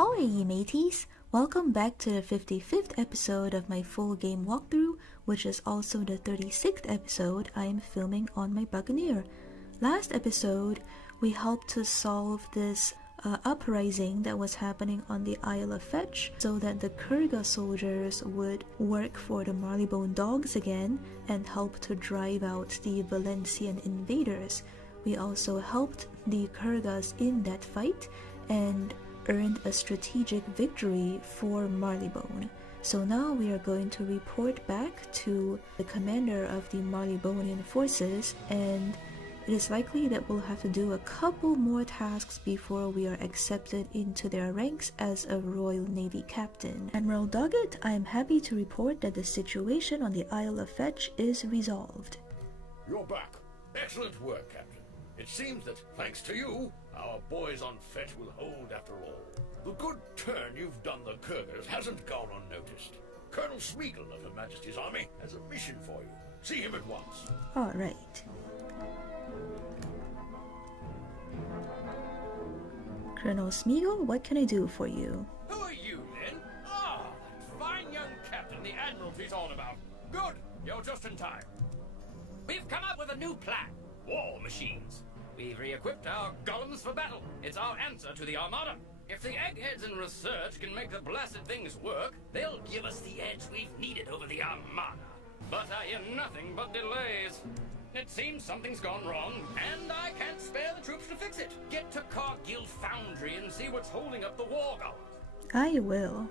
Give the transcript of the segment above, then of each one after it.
Ahoy, ye mateys! Welcome back to the 55th episode of my full game walkthrough, which is also the 36th episode I am filming on my buccaneer. Last episode, we helped to solve this uprising that was happening on the Isle of Fetch so that the Kurghas soldiers would work for the Marleybone dogs again and help to drive out the Valencian invaders. We also helped the Kurghas in that fight and earned a strategic victory for Marylebone. So now we are going to report back to the commander of the Marylebonian forces, and it is likely that we'll have to do a couple more tasks before we are accepted into their ranks as a Royal Navy captain. Admiral Doggett, I am happy to report that the situation on the Isle of Fetch is resolved. You're back. Excellent work, Captain. It seems that, thanks to you, our boys on Fetch will hold after all. The good turn you've done the Kurghas hasn't gone unnoticed. Colonel Smeagol of Her Majesty's Army has a mission for you. See him at once. Alright. Colonel Smeagol, what can I do for you? Who are you, then? Ah, that fine young captain the Admiralty's all about. Good, you're just in time. We've come up with a new plan. War machines. We've re-equipped our golems for battle. It's our answer to the Armada. If the eggheads in research can make the blessed things work, they'll give us the edge we've needed over the Armada. But I hear nothing but delays. It seems something's gone wrong, and I can't spare the troops to fix it. Get to Cargill Foundry and see what's holding up the war golems. I will.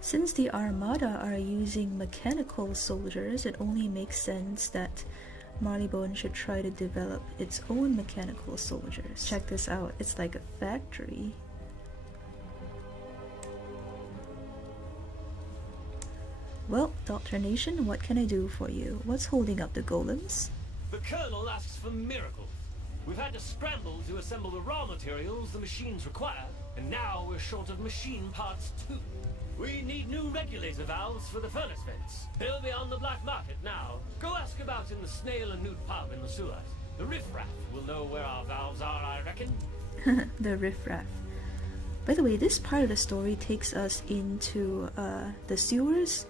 Since the Armada are using mechanical soldiers, it only makes sense that Marylebone should try to develop its own mechanical soldiers. Check this out, it's like a factory. Well, Doctor Nation, what can I do for you? What's holding up the golems? The Colonel asks for miracles. We've had to scramble to assemble the raw materials the machines require, and now we're short of machine parts too. We need new regulator valves for the furnace vents. They'll be on the black market now. Go ask about in the Snail and Newt pub in the sewers. The riffraff will know where our valves are, I reckon. The riffraff. By the way, this part of the story takes us into the sewers,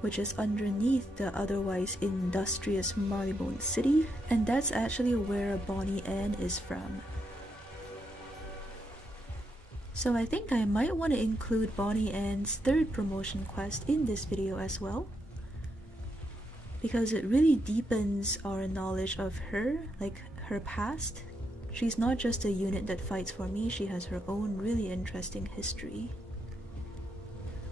which is underneath the otherwise industrious Marylebone city, and that's actually where Bonnie Ann is from. So I think I might want to include Bonnie Ann's third promotion quest in this video as well, because it really deepens our knowledge of her, like her past. She's not just a unit that fights for me, she has her own really interesting history.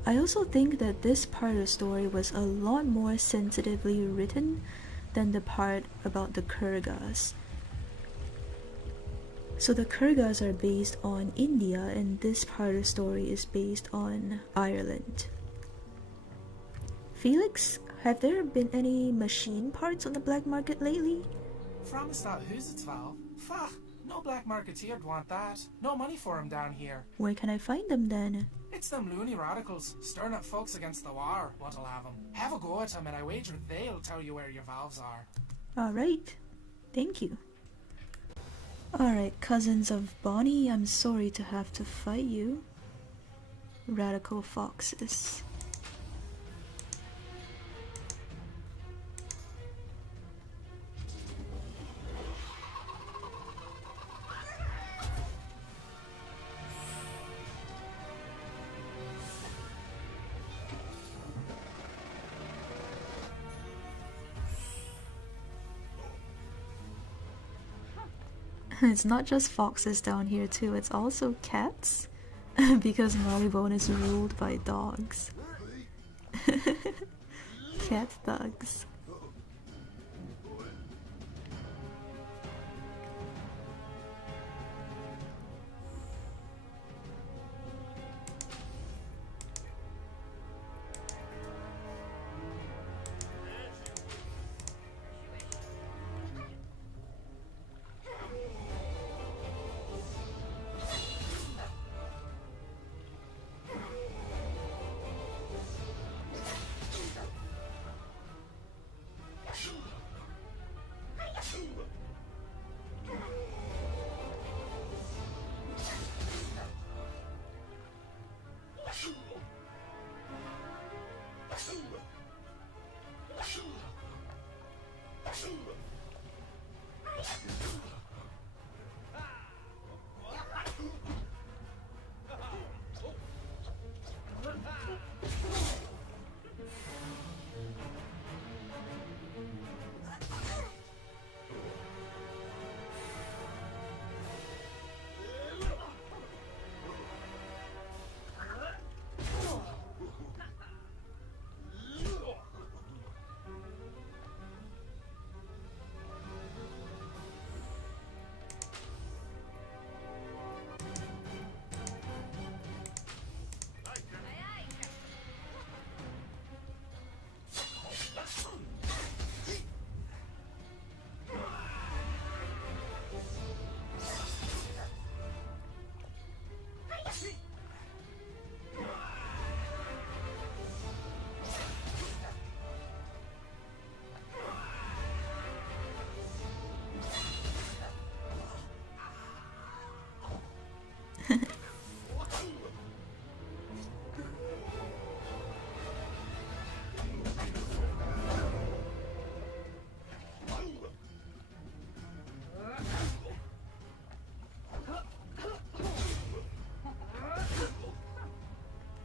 I also think that this part of the story was a lot more sensitively written than the part about the Kurghas. So the Kurghas are based on India, and this part of the story is based on Ireland. Felix, have there been any machine parts on the black market lately? Promise that who's its Val? Fah, no black marketeer'd want that. No money for 'em down here. Where can I find them then? It's them loony radicals, stirring up folks against the war, what'll have 'em. Have a go at 'em and I wager they'll tell you where your valves are. Alright, thank you. Alright, cousins of Bonnie, I'm sorry to have to fight you. Radical foxes. It's not just foxes down here too, it's also cats, because Marylebone is ruled by dogs. Cat thugs.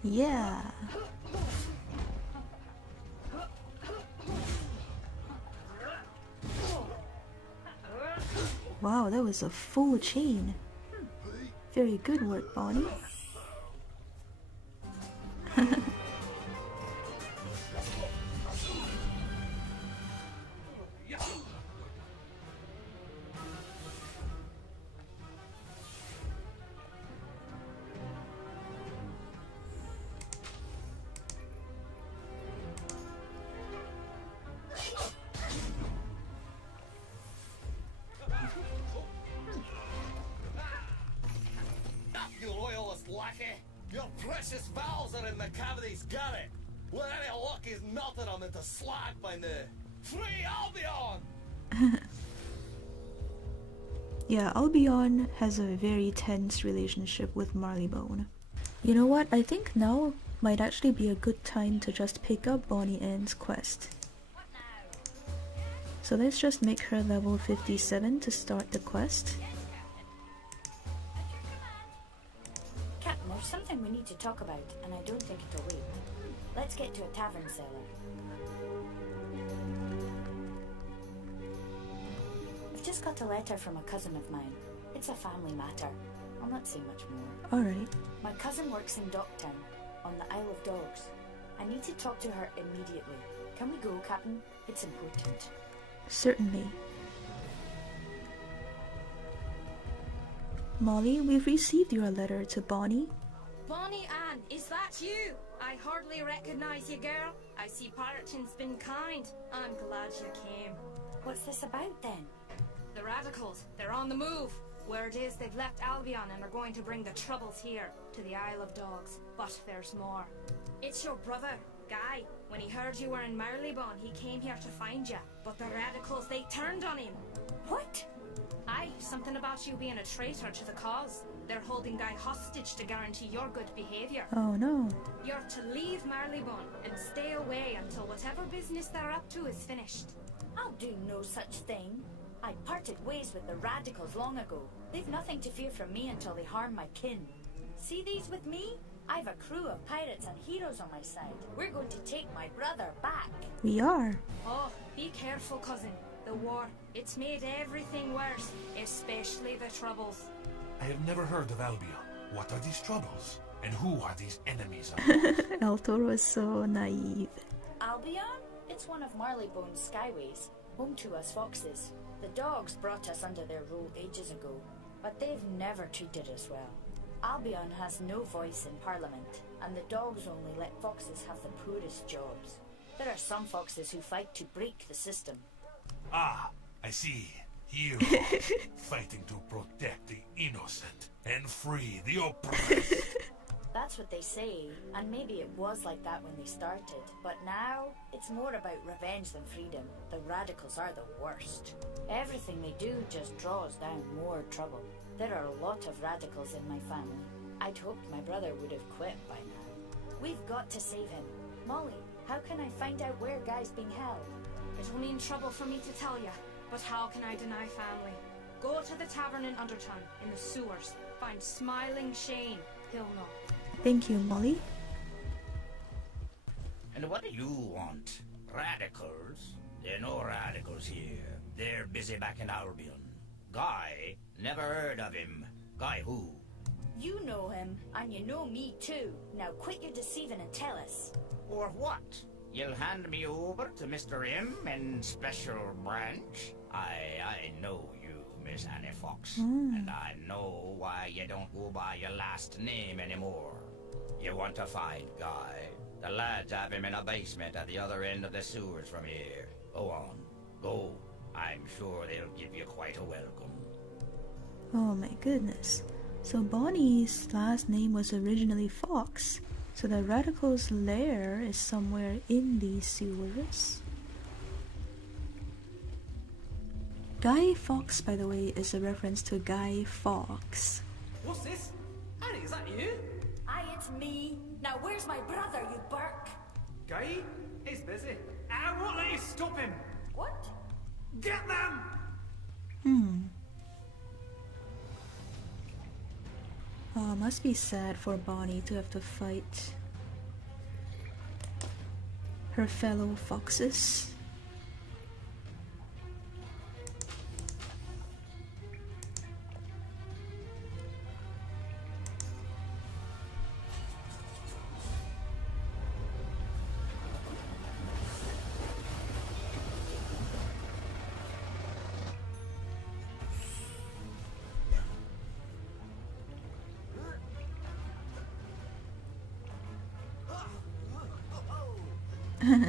Yeah. Wow, that was a full chain. Very good work, Bonnie. You loyalist lackey! Your precious valves are in the cavity's garret! With any luck, he's melted them into slag by now! Free Albion! Yeah, Albion has a very tense relationship with Marleybone. You know what? I think now might actually be a good time to just pick up Bonnie Ann's quest. So let's just make her level 57 to start the quest. Captain, there's something we need to talk about, and I don't think it'll wait. Let's get to a tavern cellar. I've just got a letter from a cousin of mine. It's a family matter. I'll not say much more. Alright. My cousin works in Docktown, on the Isle of Dogs. I need to talk to her immediately. Can we go, Captain? It's important. Certainly. Molly, we've received your letter to Bonnie. Bonnie Ann, is that you? I hardly recognize you, girl. I see Pirate101's been kind. I'm glad you came. What's this about, then? The Radicals, they're on the move. Word is they've left Albion and are going to bring the troubles here, to the Isle of Dogs. But there's more. It's your brother, Guy. When he heard you were in Marylebone, he came here to find you. But the Radicals, they turned on him. What? Aye, something about you being a traitor to the cause. They're holding Guy hostage to guarantee your good behaviour. Oh no. You're to leave Marleybone and stay away until whatever business they're up to is finished. I'll do no such thing. I parted ways with the Radicals long ago. They've nothing to fear from me until they harm my kin. See these with me? I've a crew of pirates and heroes on my side. We're going to take my brother back. We are. Oh, be careful, cousin. The war, it's made everything worse, especially the troubles. I have never heard of Albion. What are these troubles? And who are these enemies of? El Toro is so naive. Albion? It's one of Marleybone's skyways, home to us foxes. The dogs brought us under their rule ages ago, but they've never treated us well. Albion has no voice in Parliament, and the dogs only let foxes have the poorest jobs. There are some foxes who fight to break the system. Ah, I see. Heroes fighting to protect the innocent and free the oppressed. That's what they say, and maybe it was like that when they started. But now, it's more about revenge than freedom. The Radicals are the worst. Everything they do just draws down more trouble. There are a lot of Radicals in my family. I'd hoped my brother would have quit by now. We've got to save him. Molly, how can I find out where Guy's being held? It'll mean trouble for me to tell you, but how can I deny family? Go to the tavern in Undertown, in the sewers. Find Smiling Shane. He'll know. Thank you, Molly. And what do you want? Radicals? There are no radicals here. They're busy back in Albion. Guy? Never heard of him. Guy who? You know him, and you know me too. Now quit your deceiving and tell us. Or what? You'll hand me over to Mr. M in Special Branch? I know you, Miss Annie Fawkes. And I know why you don't go by your last name anymore. You want to find Guy. The lads have him in a basement at the other end of the sewers from here. Go on. Go. I'm sure they'll give you quite a welcome. Oh my goodness. So Bonnie's last name was originally Fawkes. So the Radical's lair is somewhere in these sewers. Guy Fawkes, by the way, is a reference to Guy Fawkes. What's this? Annie, is that you? Aye, it's me. Now where's my brother, you Burke? Guy? He's busy. I won't let you stop him. What? Get them! Oh, must be sad for Bonnie to have to fight her fellow foxes.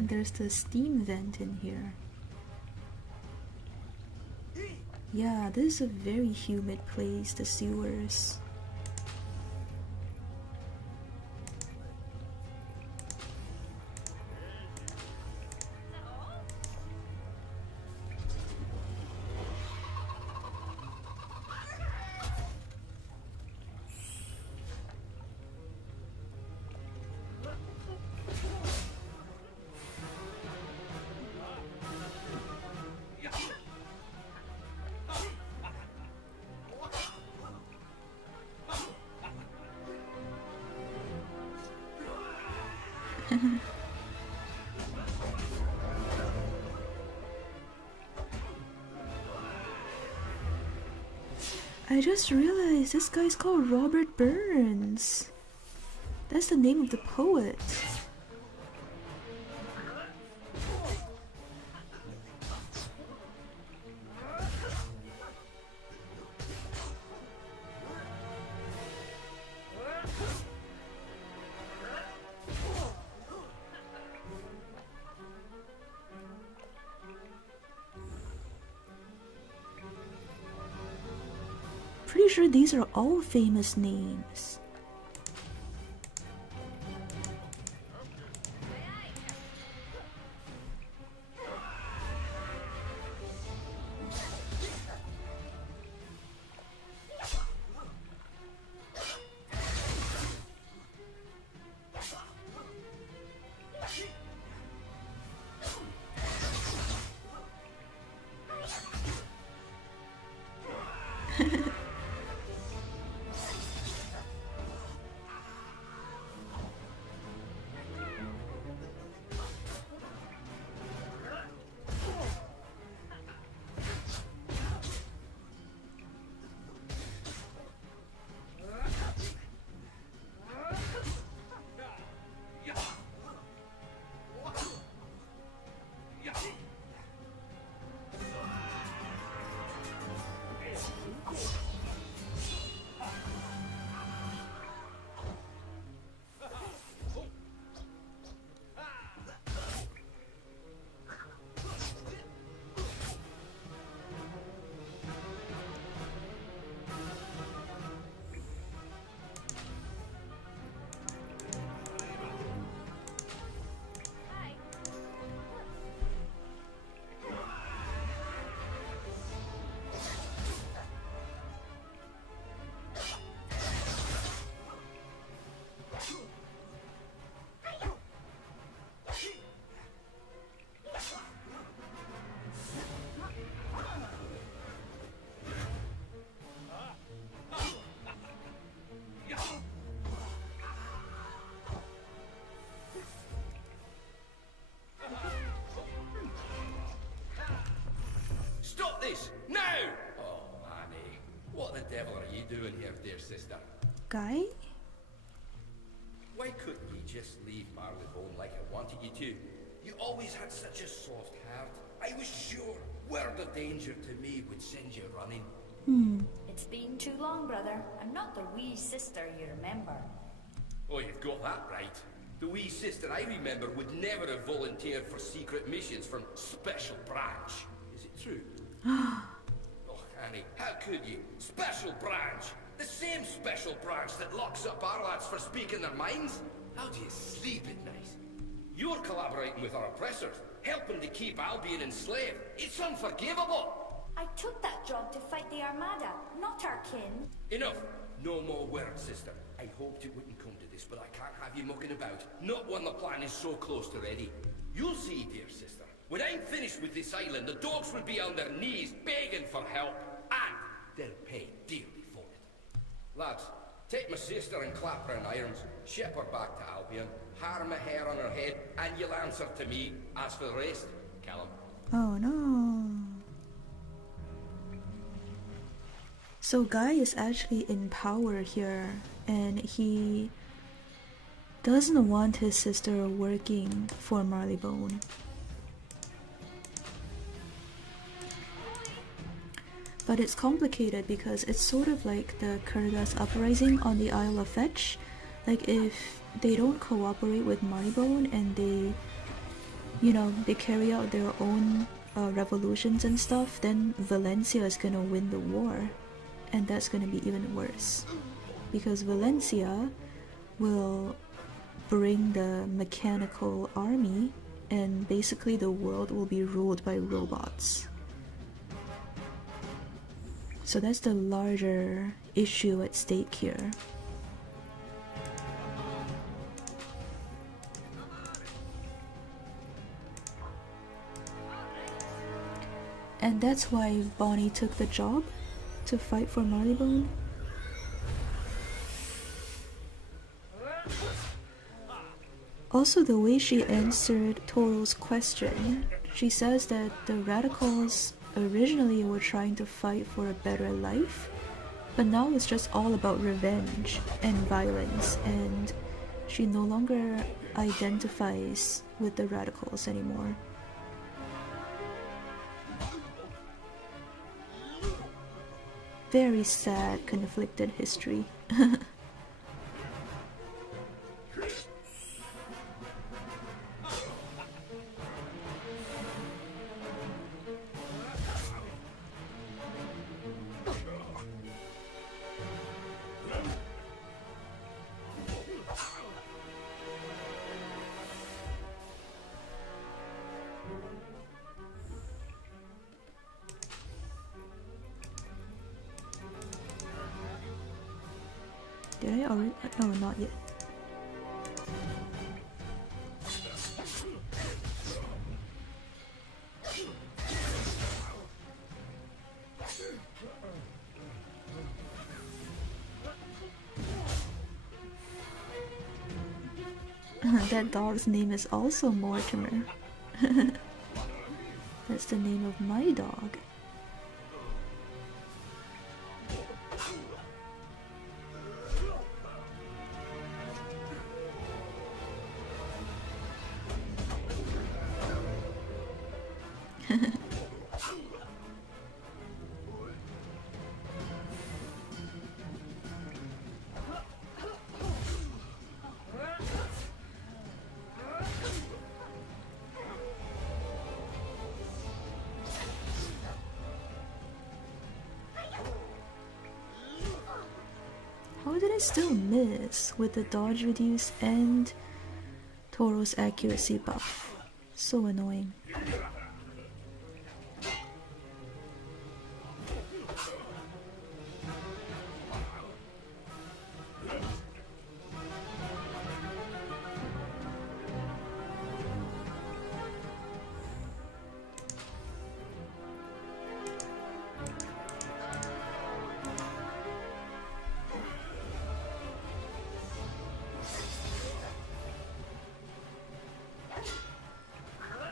There's the steam vent in here. Yeah, this is a very humid place, the sewers. I just realized this guy's called Robert Burns. That's the name of the poet. Pretty sure these are all famous names. Stop this! Now! Oh, Annie. What the devil are you doing here, dear sister? Guy? Why couldn't you just leave Marleybone like I wanted you to? You always had such a soft heart. I was sure word of danger to me would send you running. It's been too long, brother. I'm not the wee sister you remember. Oh, you've got that right. The wee sister I remember would never have volunteered for secret missions from Special Branch. Is it true? Oh, Annie, how could you? Special Branch! The same Special Branch that locks up our lads for speaking their minds? How do you sleep at night? You're collaborating with our oppressors, helping to keep Albion enslaved. It's unforgivable! I took that job to fight the Armada, not our kin. Enough! No more words, sister. I hoped it wouldn't come to this, but I can't have you mucking about. Not when the plan is so close to ready. You'll see, dear sister. When I'm finished with this island, the dogs will be on their knees begging for help, and they'll pay dearly for it. Lads, take my sister and clap her in irons, ship her back to Albion, harm a hair on her head, and you'll answer to me. As for the rest, kill him. Oh no. So Guy is actually in power here, and he doesn't want his sister working for Marleybone. But it's complicated because it's sort of like the Kurghas uprising on the Isle of Fetch. Like if they don't cooperate with Marylebone and they, you know, they carry out their own revolutions and stuff, then Valencia is gonna win the war. And that's gonna be even worse. Because Valencia will bring the mechanical army and basically the world will be ruled by robots. So that's the larger issue at stake here. And that's why Bonnie took the job to fight for Marylebone. Also, the way she answered Toro's question, she says that the radicals originally were trying to fight for a better life, but now it's just all about revenge and violence, and she no longer identifies with the radicals anymore. Very sad, conflicted history. Did I already? Oh, not yet. That dog's name is also Mortimer. That's the name of my dog. How did I still miss with the dodge reduce and Toro's accuracy buff? So annoying.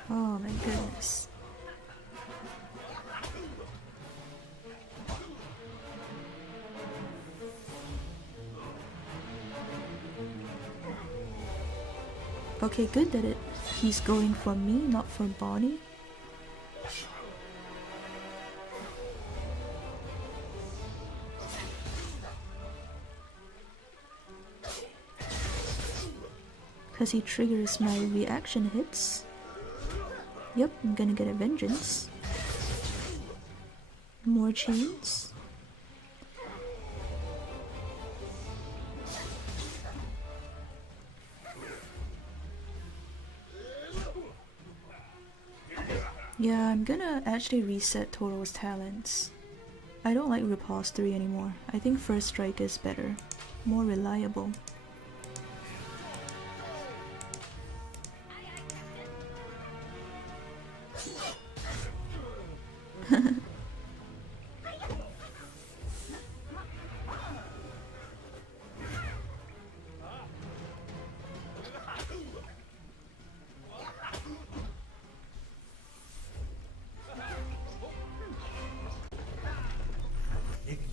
Oh my goodness. Okay, good that he's going for me, not for Bonnie. Because he triggers my reaction hits. Yep, I'm gonna get a vengeance. More chains. Yeah, I'm gonna actually reset Toro's talents. I don't like Riposte 3 anymore. I think First Strike is better. More reliable.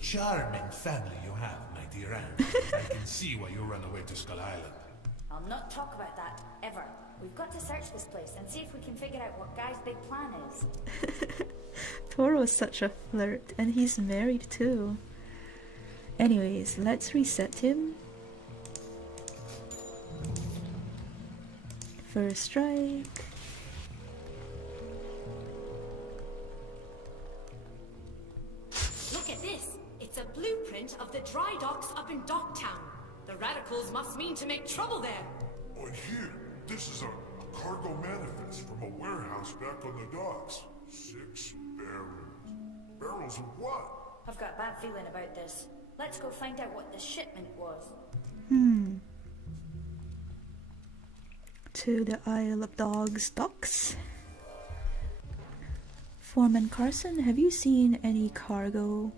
charming family you have, my dear Anne. I can see why you run away to Skull Island. I'll not talk about that, ever. We've got to search this place and see if we can figure out what Guy's big plan is. Toro's such a flirt, and he's married too. Anyways, let's reset him. First strike. Look at this! It's a blueprint of the dry docks up in Docktown. The radicals must mean to make trouble there. Oh, and here, this is a cargo manifest from a warehouse back on the docks. 6 barrels. Barrels of what? I've got a bad feeling about this. Let's go find out what the shipment was. To the Isle of Dogs docks. Foreman Carson, have you seen any cargo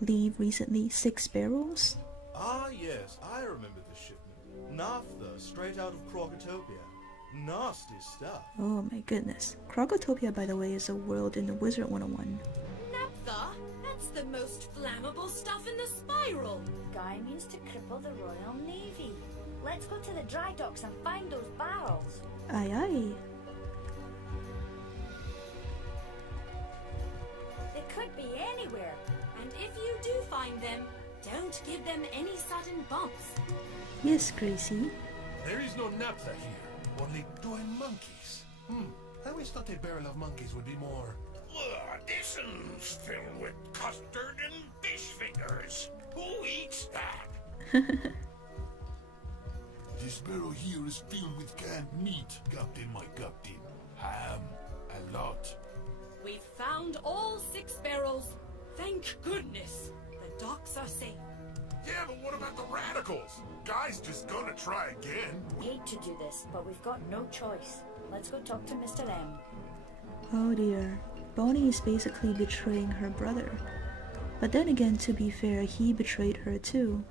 leave recently? 6 barrels? Ah, yes, I remember the shipment. Naphtha, straight out of Krokotopia. Nasty stuff. Oh my goodness. Krokotopia, by the way, is a world in the Wizard 101. Naphtha? That's the most flammable stuff in the spiral. Guy means to cripple the Royal Navy. Let's go to the dry docks and find those barrels. Aye aye. They could be anywhere. And if you do find them, don't give them any sudden bumps. Yes, Gracie. There is no naphtha here, only toy monkeys. I always thought a barrel of monkeys would be more... This one's filled with custard and fish fingers. Who eats that? This barrel here is filled with canned meat, Captain, my captain. Ham, a lot. We've found all 6 barrels. Thank goodness. The docks are safe. Yeah, but what about the radicals? Guy's just gonna try again. Hate to do this, but we've got no choice. Let's go talk to Mr. M. Oh dear. Bonnie is basically betraying her brother. But then again, to be fair, he betrayed her too.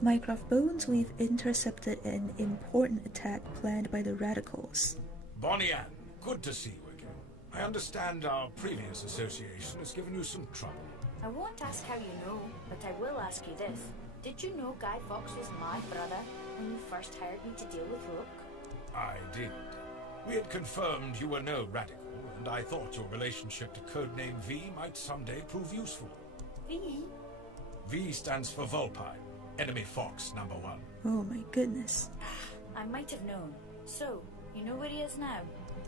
Mycroft Bones, we've intercepted an important attack planned by the radicals. Bonnie Ann, good to see you again. I understand our previous association has given you some trouble. I won't ask how you know, but I will ask you this. Did you know Guy Fawkes was my brother when you first hired me to deal with Rook? I did. We had confirmed you were no radical, and I thought your relationship to Codename V might someday prove useful. V? V stands for Volpine, Enemy Fox #1. Oh my goodness. I might have known. So, you know where he is now?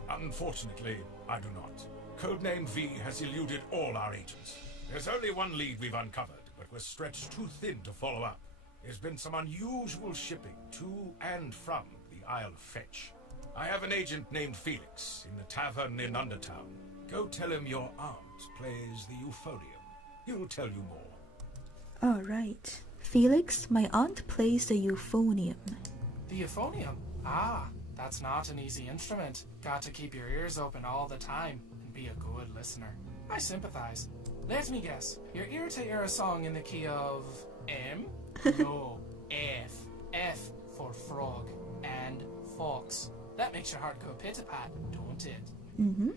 Unfortunately, I do not. Codename V has eluded all our agents. There's only one lead we've uncovered, but we're stretched too thin to follow up. There's been some unusual shipping to and from the Isle of Fetch. I have an agent named Felix in the tavern in Undertown. Go tell him your aunt plays the euphonium. He'll tell you more. Alright. Felix, my aunt plays the euphonium. The euphonium? Ah, that's not an easy instrument. Got to keep your ears open all the time and be a good listener. I sympathize. Let me guess. You're eager to hear a song in the key of M? No, F. F for frog and fox. That makes your heart go pit-a-pat, don't it? Mm-hmm.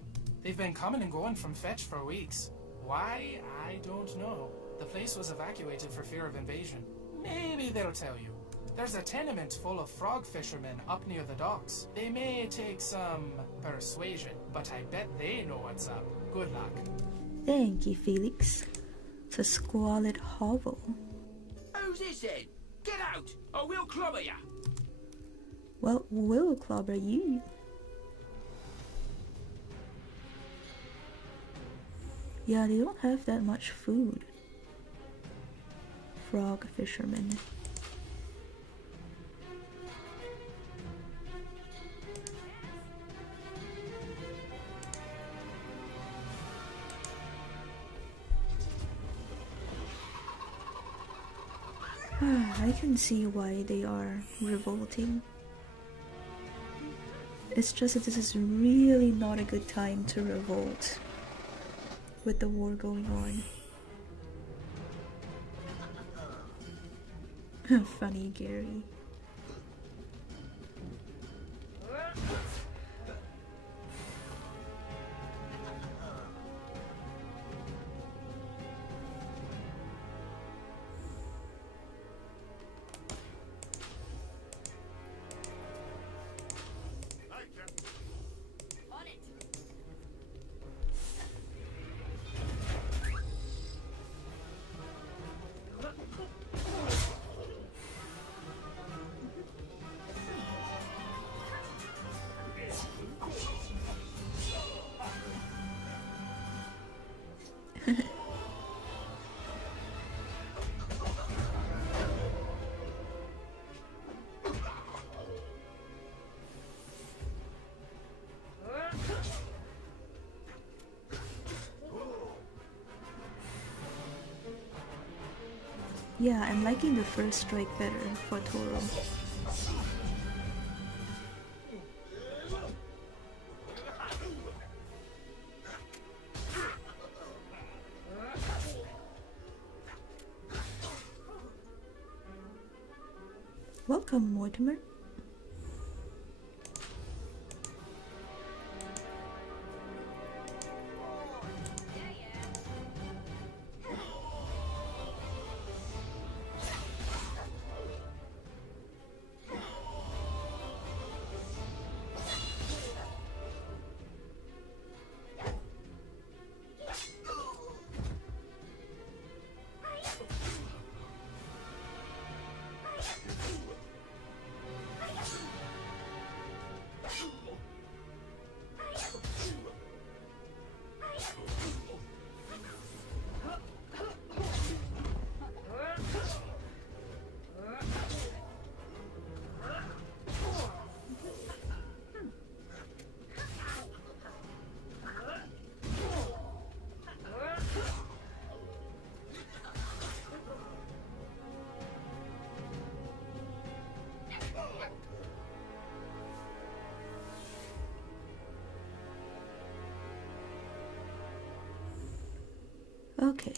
They've been coming and going from Fetch for weeks. Why? I don't know. The place was evacuated for fear of invasion. Maybe they'll tell you. There's a tenement full of frog fishermen up near the docks. They may take some persuasion, but I bet they know what's up. Good luck. Thank you, Felix. It's a squalid hovel. Who's this then? Get out, or we'll clobber ya! Well, we'll clobber you. Yeah, they don't have that much food. Frog fishermen. I can see why they are revolting. It's just that this is really not a good time to revolt with the war going on. Funny Gary. Yeah, I'm liking the first strike better for Toro. Welcome, Mortimer. Okay.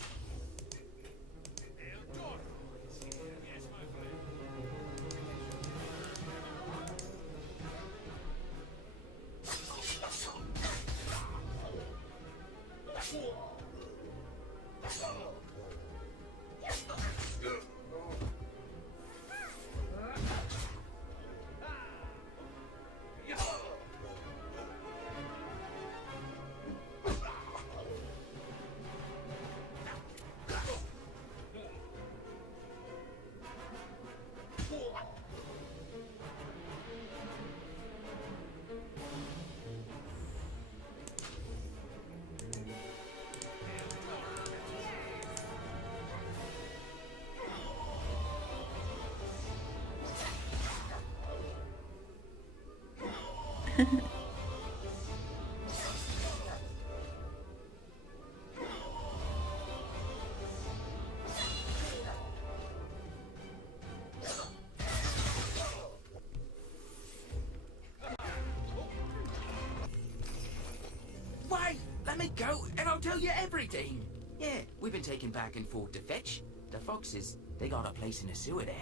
Wait, let me go and I'll tell you everything. Yeah, we've been taken back and forth to fetch. The Foxes, they got a place in the sewer there.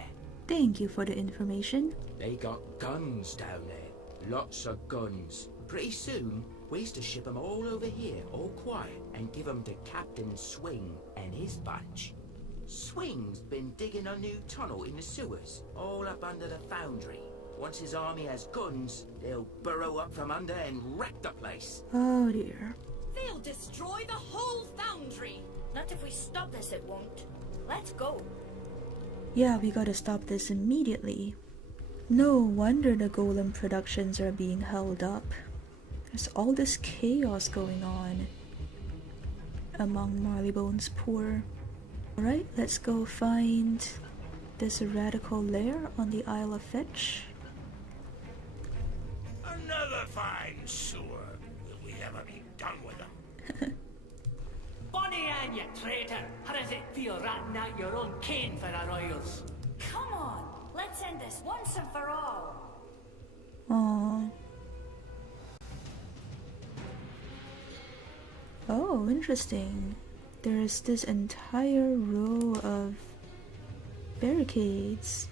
Thank you for the information. They got guns down there. Lots of guns. Pretty soon, we used to ship them all over here, all quiet, and give them to Captain Swing and his bunch. Swing's been digging a new tunnel in the sewers, all up under the foundry. Once his army has guns, they'll burrow up from under and wreck the place. Oh dear. They'll destroy the whole foundry. Not if we stop this, it won't. Let's go. Yeah, we gotta stop this immediately. No wonder the golem productions are being held up. There's all this chaos going on among Marleybone's poor. Alright, let's go find this radical lair on the Isle of Fetch. Another fine sewer. Will we ever be done with them? Bonnie Ann, you traitor! How does it feel ratting out your own cane for our oils? Come on, let's end this once and for all. Aww. Oh, interesting. There's this entire row of barricades,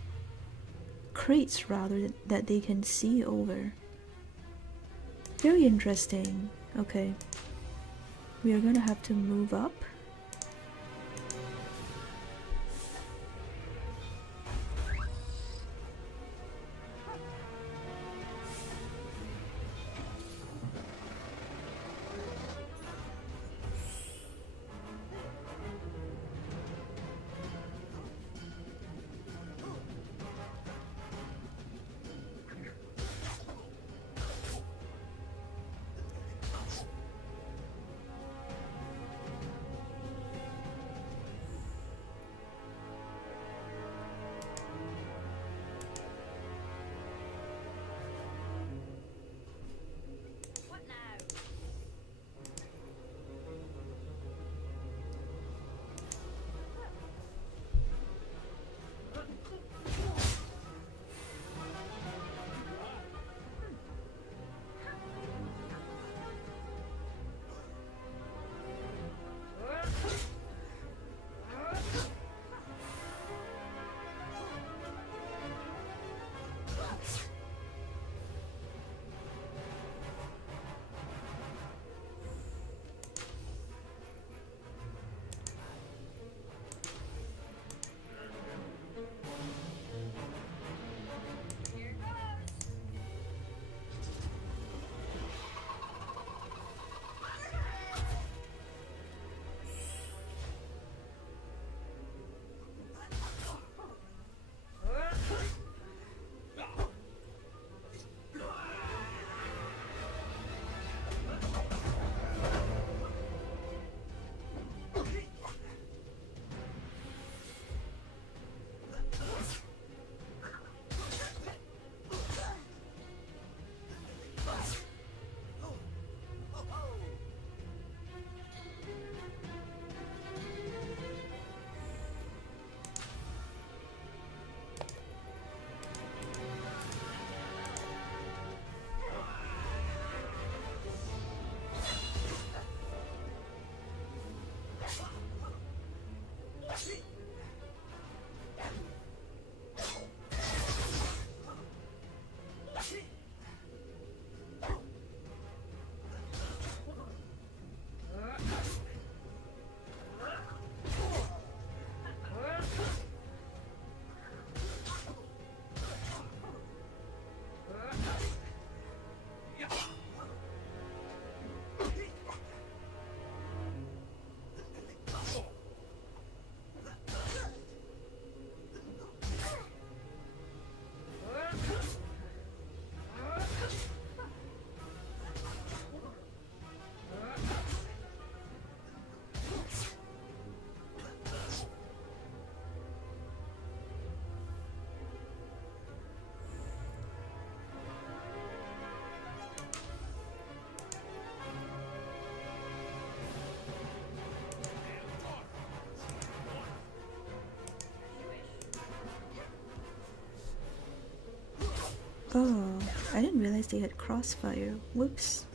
crates rather, that they can see over. Very interesting. Okay. We are gonna have to move up. Oh, I didn't realize they had crossfire. Whoops.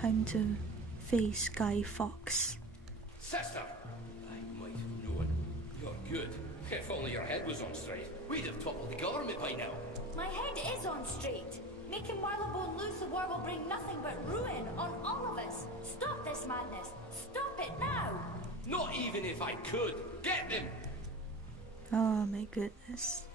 Time to face Guy Fawkes. Sister! I might have known. You're good. If only your head was on straight, we'd have toppled the government by now. My head is on straight. Making Marylebone lose the war will bring nothing but ruin on all of us. Stop this madness. Stop it now. Not even if I could. Get them! Oh my goodness.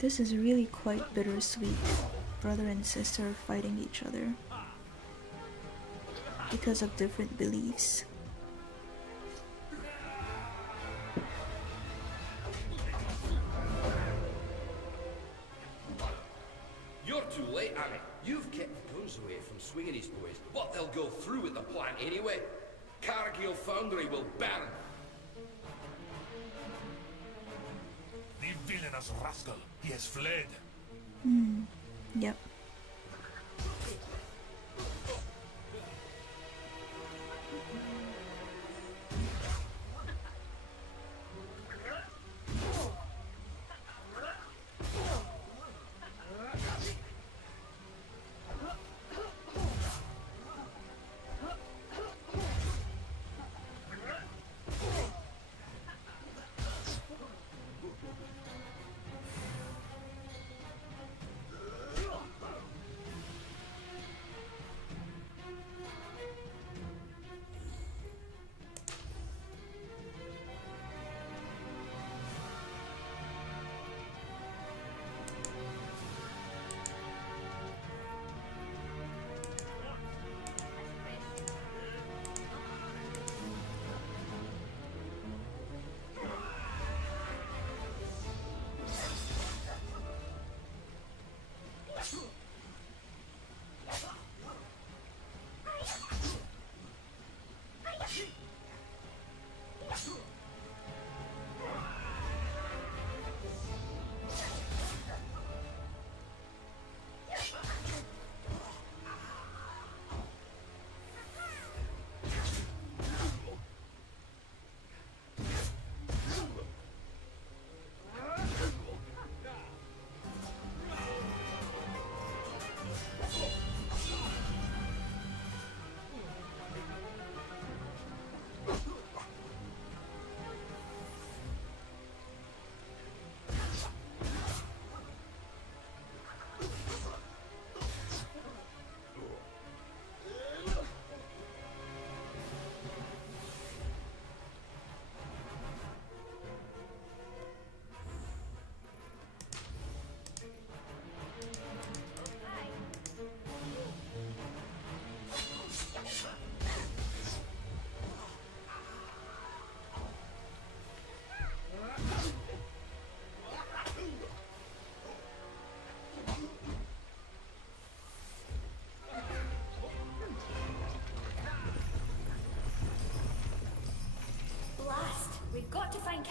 This is really quite bittersweet. Brother and sister fighting each other because of different beliefs. You're too late, Annie. You've kept the guns away from swinging his boys, but they'll go through with the plan anyway. Cargill Foundry will burn. The villainous rascal. He has fled. Yep.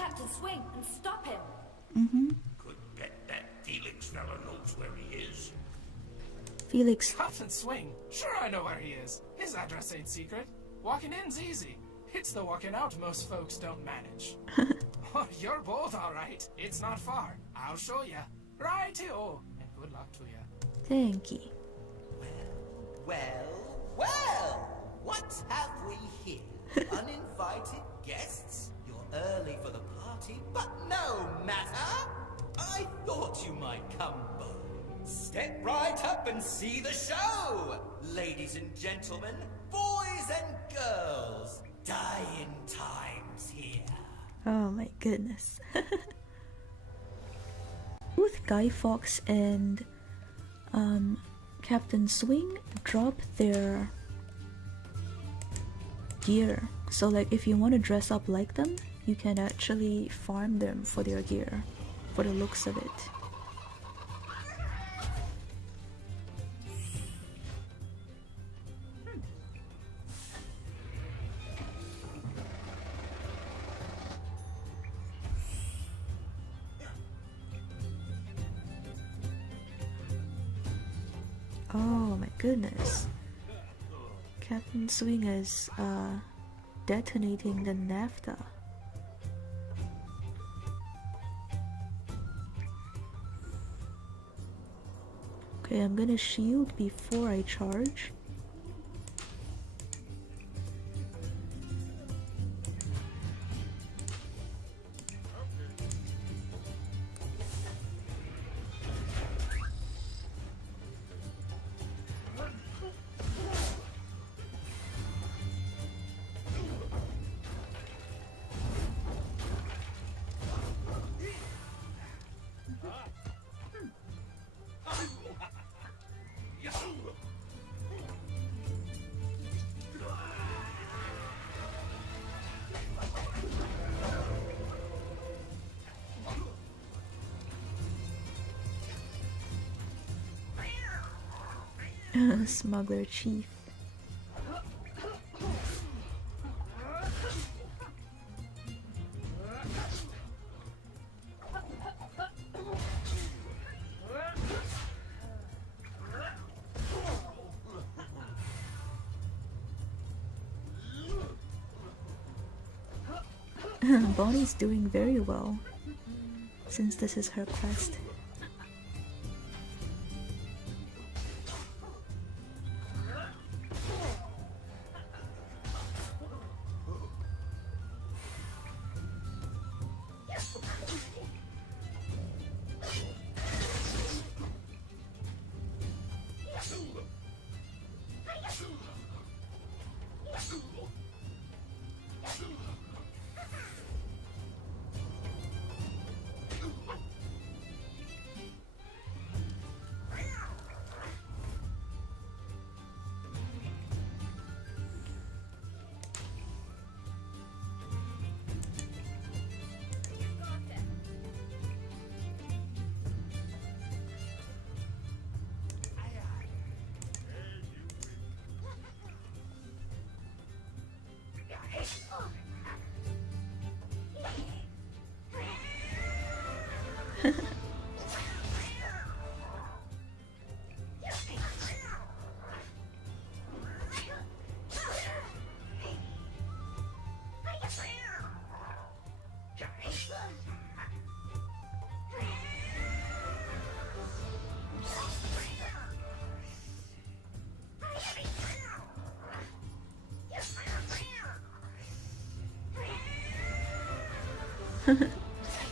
Captain Swing and stop him. Could bet that Felix fella knows where he is. Felix. Captain Swing? Sure I know where he is. His address ain't secret. Walking in's easy. It's the walking out most folks don't manage. Oh, you're bold, all right. It's not far. I'll show ya. Righty-o, and good luck to ya. Thank you. Well, what have we here? Uninvited guests? You're early for the party, but no matter. I thought you might come by. Step right up and see the show. Ladies and gentlemen, boys and girls, dying times here. Oh my goodness. Both Guy Fawkes and Captain Swing drop their gear. So like if you want to dress up like them, you can actually farm them for their gear, for the looks of it. Oh my goodness. Captain Swing is detonating the naphtha. Okay, I'm gonna shield before I charge. Smuggler Chief. Bonnie's doing very well, since this is her quest.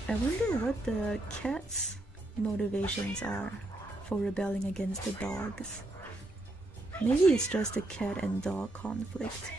I wonder what the cat's motivations are for rebelling against the dogs. Maybe it's just a cat and dog conflict.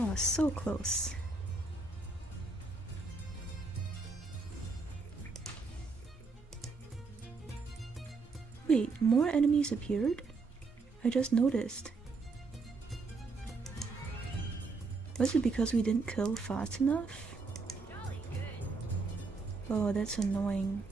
Oh, so close. Wait, more enemies appeared? I just noticed. Was it because we didn't kill fast enough? Oh, that's annoying.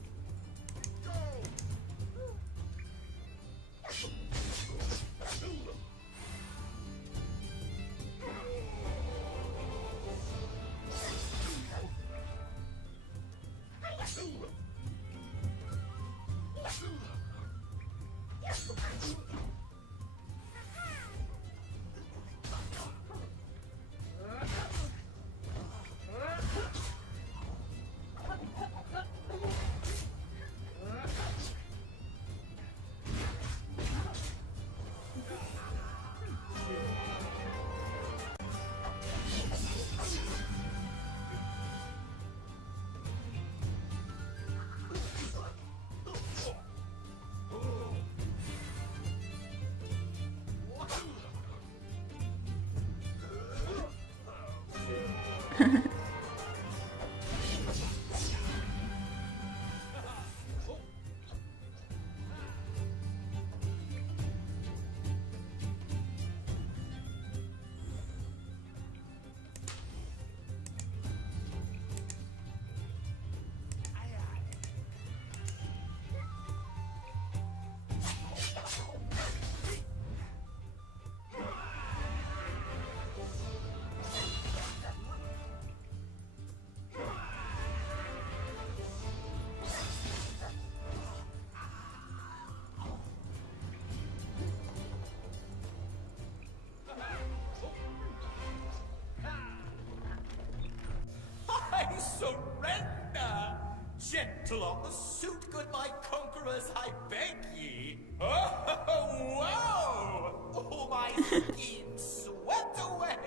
Surrender! Gentle on the suit, good my conquerors, I beg ye! Oh, wow! Oh, my skin swept away!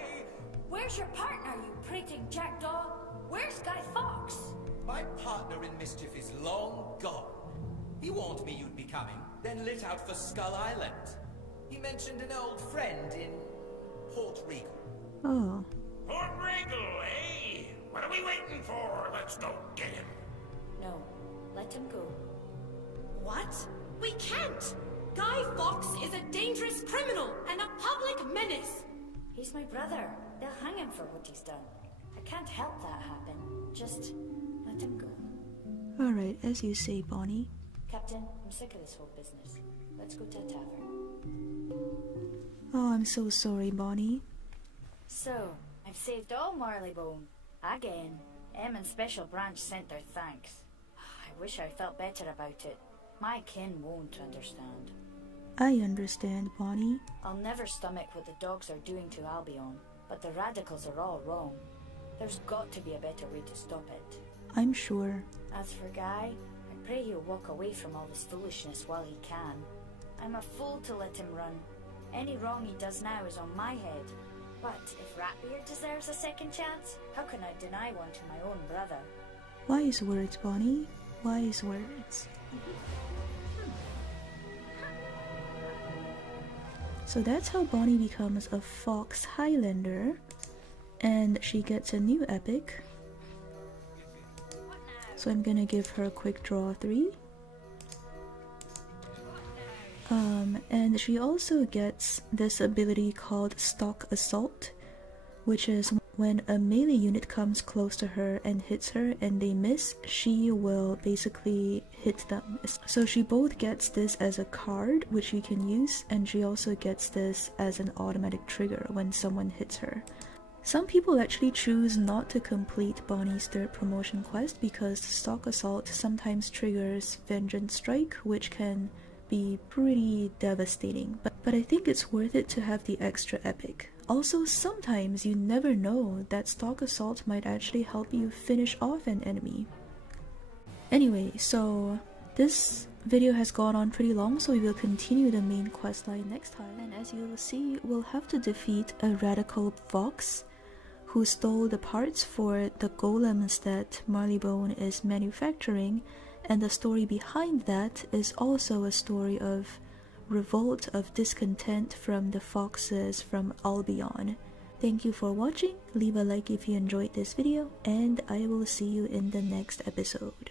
Where's your partner, you prating jackdaw? Where's Guy Fawkes? My partner in mischief is long gone. He warned me you'd be coming, then lit out for Skull Island. He mentioned an old friend in Port Regal. Oh. Port Regal, eh? What are we waiting for? Let's go get him. No, let him go. What? We can't! Guy Fawkes is a dangerous criminal and a public menace! He's my brother. They'll hang him for what he's done. I can't help that happen. Just let him go. Alright, as you say, Bonnie. Captain, I'm sick of this whole business. Let's go to a tavern. Oh, I'm so sorry, Bonnie. So, I've saved all Marleybone. Again. Em and Special Branch sent their thanks. I wish I felt better about it. My kin won't understand. I understand, Bonnie. I'll never stomach what the dogs are doing to Albion, but the radicals are all wrong. There's got to be a better way to stop it. I'm sure. As for Guy, I pray he'll walk away from all this foolishness while he can. I'm a fool to let him run. Any wrong he does now is on my head. But if Ratbeard deserves a second chance, how can I deny one to my own brother? Wise words, Bonnie. Wise words. So that's how Bonnie becomes a Fox Highlander, and she gets a new epic. So I'm gonna give her a quick draw 3. And she also gets this ability called Stock Assault, which is when a melee unit comes close to her and hits her and they miss, she will basically hit them. So she both gets this as a card which you can use, and she also gets this as an automatic trigger when someone hits her. Some people actually choose not to complete Bonnie's 3rd promotion quest because Stock Assault sometimes triggers Vengeance Strike, which can be pretty devastating, but I think it's worth it to have the extra epic. Also, sometimes you never know that Stock Assault might actually help you finish off an enemy. Anyway, so this video has gone on pretty long, so we will continue the main quest line next time. And as you'll see, we'll have to defeat a radical fox who stole the parts for the golems that Marylebone is manufacturing, and the story behind that is also a story of revolt, of discontent from the foxes from Albion. Thank you for watching, leave a like if you enjoyed this video, and I will see you in the next episode.